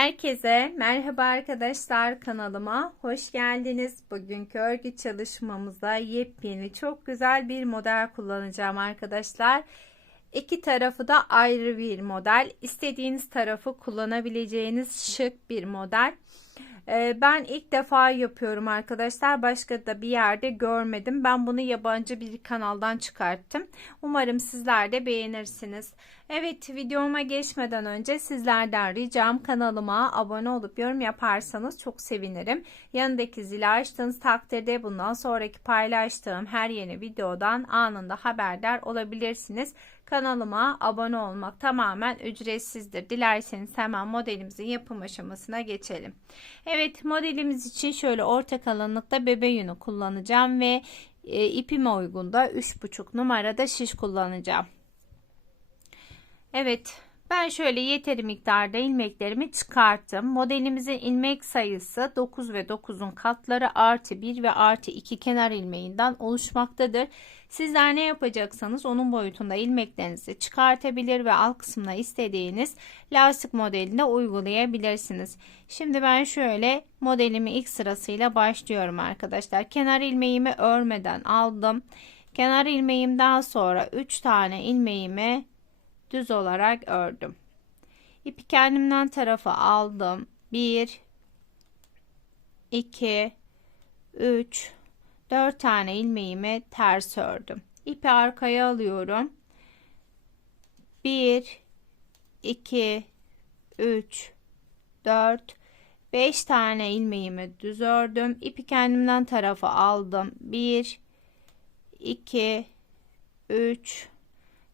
Herkese merhaba arkadaşlar kanalıma hoş geldiniz. Bugünkü örgü çalışmamızda yepyeni çok güzel bir model kullanacağım arkadaşlar. İki tarafı da ayrı bir model. İstediğiniz tarafı kullanabileceğiniz şık bir model. Ee, ben ilk defa yapıyorum arkadaşlar. Başka da bir yerde görmedim. Ben bunu yabancı bir kanaldan çıkarttım. Umarım sizler de beğenirsiniz. Evet videoma geçmeden önce sizlerden ricam kanalıma abone olup yorum yaparsanız çok sevinirim. Yanındaki zili açtığınız takdirde bundan sonraki paylaştığım her yeni videodan anında haberdar olabilirsiniz. Kanalıma abone olmak tamamen ücretsizdir. Dilerseniz hemen modelimizin yapım aşamasına geçelim. Evet modelimiz için şöyle orta kalınlıkta bebe yünü kullanacağım ve e, ipime uygun da 3,5 numarada şiş kullanacağım. Evet ben şöyle yeteri miktarda ilmeklerimi çıkarttım. Modelimizin ilmek sayısı 9 ve 9'un katları artı 1 ve artı 2 kenar ilmeğinden oluşmaktadır. Sizler ne yapacaksanız onun boyutunda ilmeklerinizi çıkartabilir ve alt kısmına istediğiniz lastik modelinde uygulayabilirsiniz. Şimdi ben şöyle modelimi ilk sırasıyla başlıyorum arkadaşlar. Kenar ilmeğimi örmeden aldım. Kenar ilmeğimden sonra 3 tane ilmeğimi düz olarak ördüm. İpi kendimden tarafa aldım. 1 2 3 4 tane ilmeğimi ters ördüm. İpi arkaya alıyorum. 1 2 3 4 5 tane ilmeğimi düz ördüm. İpi kendimden tarafa aldım. 1 2 3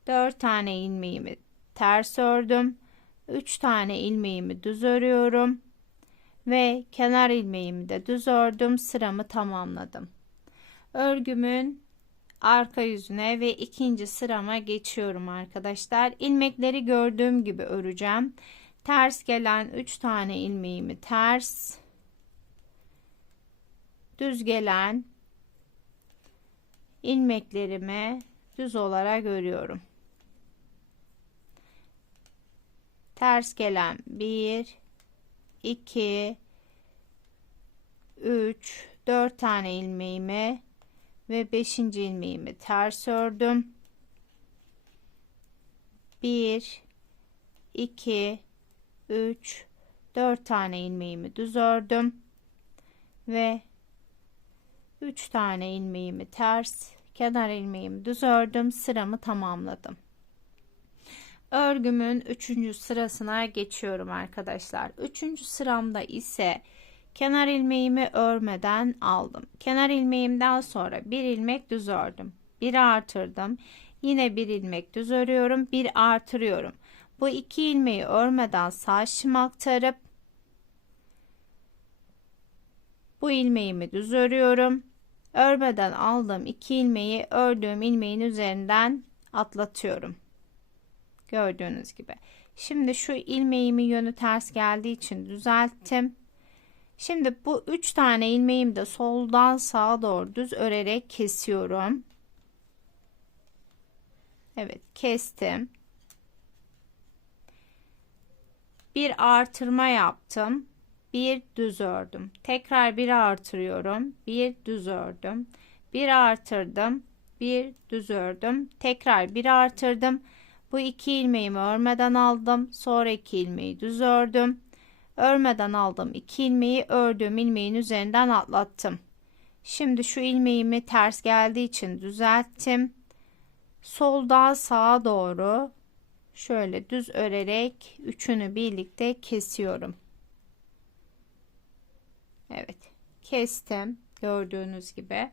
4 tane ilmeğimi ters ördüm. 3 tane ilmeğimi düz örüyorum ve kenar ilmeğimi de düz ördüm. Sıramı tamamladım. Örgümün arka yüzüne ve ikinci sırama geçiyorum arkadaşlar. İlmekleri gördüğüm gibi öreceğim. Ters gelen 3 tane ilmeğimi ters düz gelen ilmeklerimi düz olarak örüyorum. Ters gelen 1 2 3 4 tane ilmeğimi ve 5. ilmeğimi ters ördüm 1 2 3 4 tane ilmeğimi düz ördüm ve 3 tane ilmeğimi ters kenar ilmeğimi düz ördüm sıramı tamamladım örgümün 3. sırasına geçiyorum arkadaşlar. 3. sıramda ise kenar ilmeğimi örmeden aldım. Kenar ilmeğimden sonra bir ilmek düz ördüm. Bir artırdım. Yine bir ilmek düz örüyorum. Bir artırıyorum. Bu iki ilmeği örmeden sağ şim aktarıp bu ilmeğimi düz örüyorum. Örmeden aldığım iki ilmeği ördüğüm ilmeğin üzerinden atlatıyorum. Gördüğünüz gibi. Şimdi şu ilmeğimi yönü ters geldiği için düzelttim. Şimdi bu üç tane ilmeğimi de soldan sağa doğru düz örerek kesiyorum. Evet kestim. Bir artırma yaptım. Bir düz ördüm. Tekrar bir artırıyorum. Bir düz ördüm. Bir artırdım. Bir düz ördüm. Tekrar bir artırdım. Bu iki ilmeğimi örmeden aldım. Sonra iki ilmeği düz ördüm. Örmeden aldım iki ilmeği ördüğüm ilmeğin üzerinden atlattım. Şimdi şu ilmeğimi ters geldiği için düzelttim. Soldan sağa doğru şöyle düz örerek üçünü birlikte kesiyorum. Evet kestim gördüğünüz gibi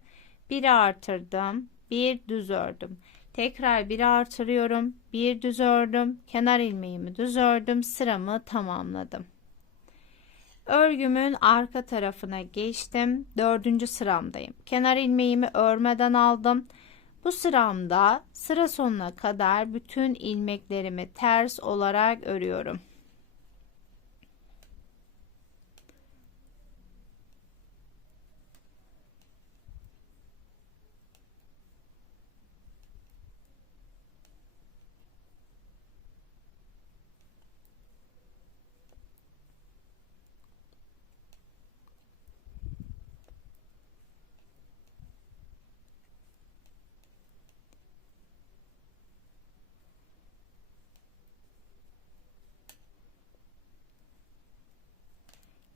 bir artırdım bir düz ördüm Tekrar bir artırıyorum. Bir düz ördüm. Kenar ilmeğimi düz ördüm. Sıramı tamamladım. Örgümün arka tarafına geçtim. Dördüncü sıramdayım. Kenar ilmeğimi örmeden aldım. Bu sıramda sıra sonuna kadar bütün ilmeklerimi ters olarak örüyorum.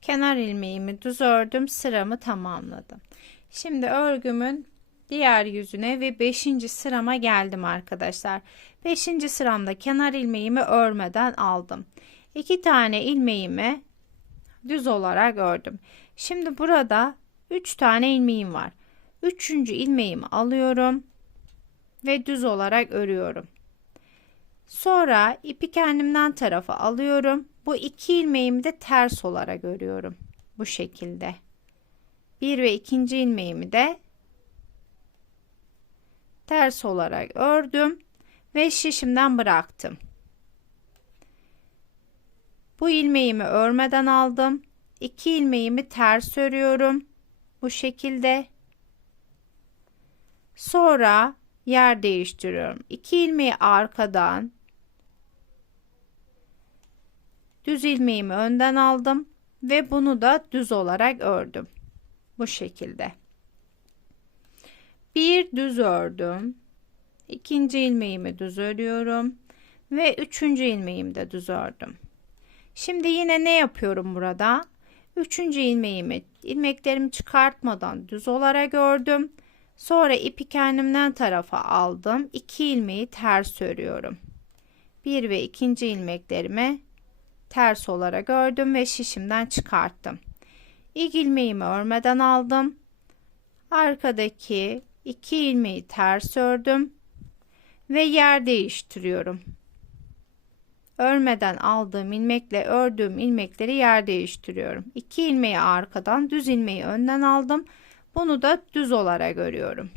Kenar ilmeğimi düz ördüm sıramı tamamladım şimdi örgümün diğer yüzüne ve 5. sırama geldim arkadaşlar 5. sıramda kenar ilmeğimi örmeden aldım 2 tane ilmeğimi düz olarak ördüm şimdi burada 3 tane ilmeğim var 3. ilmeğimi alıyorum ve düz olarak örüyorum Sonra ipi kendimden tarafa alıyorum. Bu iki ilmeğimi de ters olarak örüyorum. Bu şekilde. Bir ve ikinci ilmeğimi de ters olarak ördüm ve şişimden bıraktım. Bu ilmeğimi örmeden aldım. İki ilmeğimi ters örüyorum. Bu şekilde. Sonra yer değiştiriyorum. İki ilmeği arkadan düz ilmeğimi önden aldım ve bunu da düz olarak ördüm. Bu şekilde. Bir düz ördüm. ikinci ilmeğimi düz örüyorum ve üçüncü ilmeğimi de düz ördüm. Şimdi yine ne yapıyorum burada? Üçüncü ilmeğimi ilmeklerimi çıkartmadan düz olarak ördüm. Sonra ipi kendimden tarafa aldım. 2 ilmeği ters örüyorum. Bir ve ikinci ilmeklerimi ters olarak ördüm ve şişimden çıkarttım. İlk ilmeğimi örmeden aldım. Arkadaki iki ilmeği ters ördüm ve yer değiştiriyorum. Örmeden aldığım ilmekle ördüğüm ilmekleri yer değiştiriyorum. İki ilmeği arkadan, düz ilmeği önden aldım. Bunu da düz olarak örüyorum.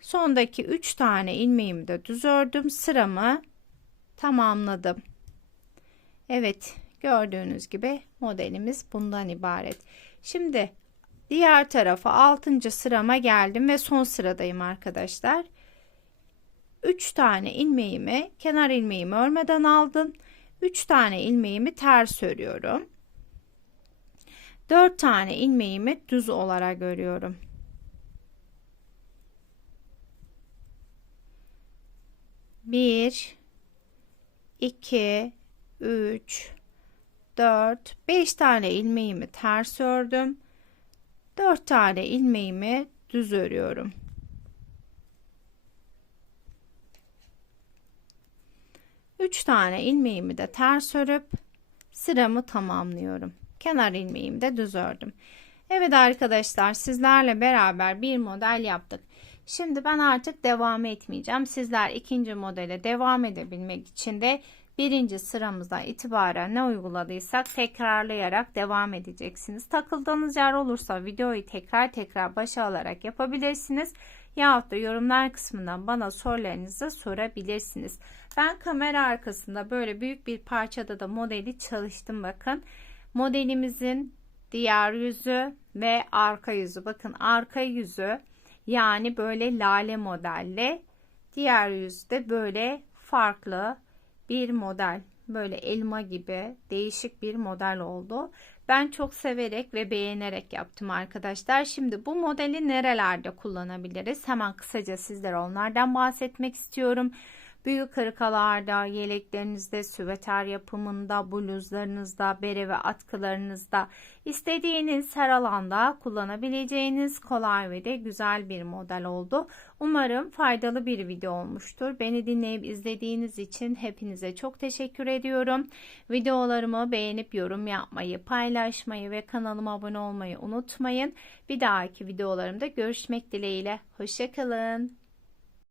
Sondaki 3 tane ilmeğimi de düz ördüm. Sıramı tamamladım. Evet gördüğünüz gibi modelimiz bundan ibaret. Şimdi diğer tarafa 6. sırama geldim ve son sıradayım arkadaşlar. 3 tane ilmeğimi kenar ilmeğimi örmeden aldım. 3 tane ilmeğimi ters örüyorum. 4 tane ilmeğimi düz olarak örüyorum. 1 2 3 4 5 tane ilmeğimi ters ördüm 4 tane ilmeğimi düz örüyorum Üç tane ilmeğimi de ters örüp sıramı tamamlıyorum. Kenar ilmeğimi de düz ördüm. Evet arkadaşlar sizlerle beraber bir model yaptık. Şimdi ben artık devam etmeyeceğim. Sizler ikinci modele devam edebilmek için de birinci sıramızdan itibaren ne uyguladıysak tekrarlayarak devam edeceksiniz. Takıldığınız yer olursa videoyu tekrar tekrar başa alarak yapabilirsiniz. Yahut da yorumlar kısmından bana sorularınızı sorabilirsiniz. Ben kamera arkasında böyle büyük bir parçada da modeli çalıştım bakın. Modelimizin diğer yüzü ve arka yüzü. Bakın arka yüzü yani böyle lale modelle. Diğer yüzde böyle farklı bir model. Böyle elma gibi değişik bir model oldu. Ben çok severek ve beğenerek yaptım arkadaşlar. Şimdi bu modeli nerelerde kullanabiliriz? Hemen kısaca sizlere onlardan bahsetmek istiyorum. Büyük hırkalarda, yeleklerinizde, süveter yapımında, bluzlarınızda, bere ve atkılarınızda istediğiniz her alanda kullanabileceğiniz kolay ve de güzel bir model oldu. Umarım faydalı bir video olmuştur. Beni dinleyip izlediğiniz için hepinize çok teşekkür ediyorum. Videolarımı beğenip yorum yapmayı, paylaşmayı ve kanalıma abone olmayı unutmayın. Bir dahaki videolarımda görüşmek dileğiyle. Hoşçakalın.